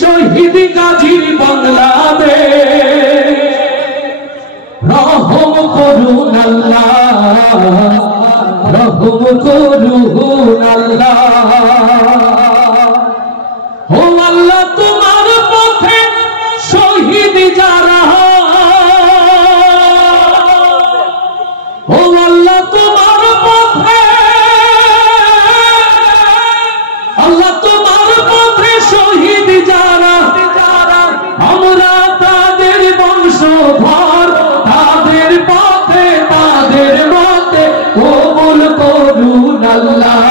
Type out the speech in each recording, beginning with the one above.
শহীদ গাজীর বাংলাদেশ রহম করুন আল্লাহ, রহম করুন আল্লাহ। ও আল্লাহ তোমার পথে শহীদ যারা, ও আল্লাহ তোমার পথে, আল্লাহ তোমার পথে শহীদ যারা, আমরা তাদের বংশধর, তাদের পথে তাদের মতে কবুল করুন আল্লাহ,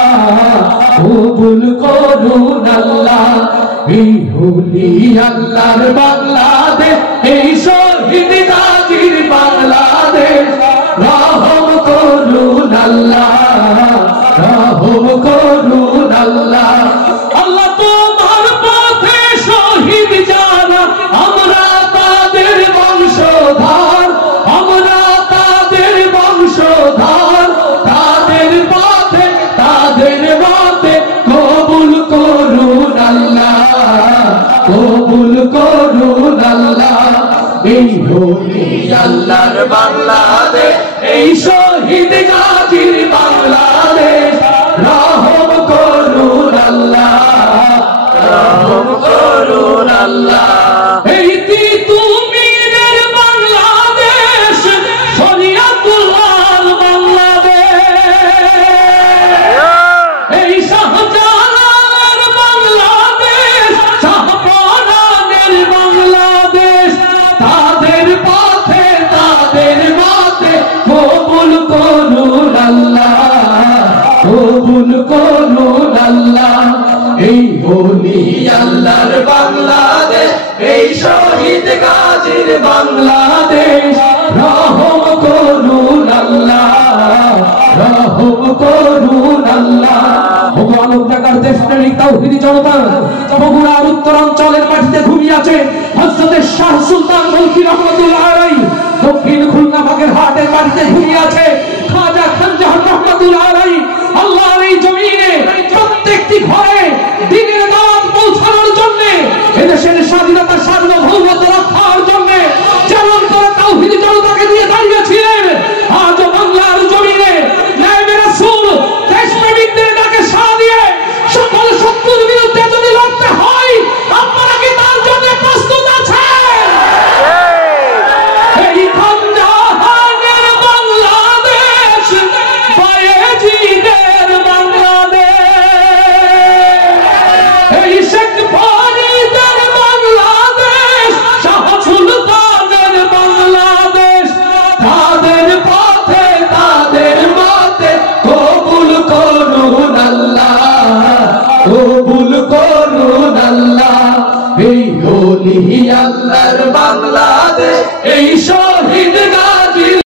কবুল করুন আল্লাহ। এই হলি আল্লাহর বাংলাদেশ, এই শহীদ গাজীর বাংলাদেশ রহম করুন আল্লাহ, রহম করুন আল্লাহ। আল্লাহ তোমার পথে শহীদ যারা, আমরা তাদের বংশধর, আমরা তাদের বংশধর, তাদের পথে তাদের মতে কবুল করুন আল্লাহ, কবুল করুন আল্লাহ। এই হলি আল্লাহর বাংলাদেশ, এই শহীদ গাজীর বাংলাদেশ রহম করুন আল্লাহ, রহম করুন আল্লাহ। এই তিতুমিরের বাংলাদেশ, শরিয়াতুল্লাহর বাংলাদেশ, এই শাহজালালের বাংলাদেশ, শাহপরানের বাংলাদেশ, তাদের পথে তাদের মতে কবুল করুন আল্লাহ, কবুল করুন আল্লাহ। এই হলি আল্লাহর বাংলাদেশ, এই শহীদ গাজীর বাংলাদেশ রহম করুন আল্লাহ, রহম করুন আল্লাহ। জাগার দেশপ্রেমিক তাওহীদি জনতা বগুড়ার উত্তরাঞ্চলের মাটিতে ঘুমিয়ে আছে হযরত শাহ সুলতান বলখী রহমাতুল্লাহ আলাইহি, দক্ষিণ খুলনা বাগেরহাটের মাটিতে ঘুমিয়ে আছে খাজা খানজাহান রহমাতুল্লাহ আলাইহি। আল্লাহর এই জমিনে প্রত্যেকটি ঘরে দ্বীনের দাওয়াত পৌঁছানোর জন্য, এদেশের স্বাধীনতা সার্বভৌমত্ব রক্ষার জন্য যেমন করে তাওহীদি জনতাকে দিয়ে দাঁড়িয়েছিলেন, আজ বাংলার জমিনে নায়েবে রাসূল দেশপ্রেমিকদের ডাকে সাড়া দিয়ে সকল শত্রুর বিরুদ্ধে যদি লড়তে হয়, আপনারা কি তার জন্য প্রস্তুত আছেন? এই খানজাহানের বাংলাদেশ, বায়েজিদের বাংলাদেশ, এই শেখ ফরিদের বাংলাদেশ, শাহ সুলতানের বাংলাদেশ, তাদের পথে তাদের মতে কবুল করুন আল্লাহ, কবুল করুন আল্লাহ। এই হলি আল্লাহর বাংলাদেশ, এই শহীদ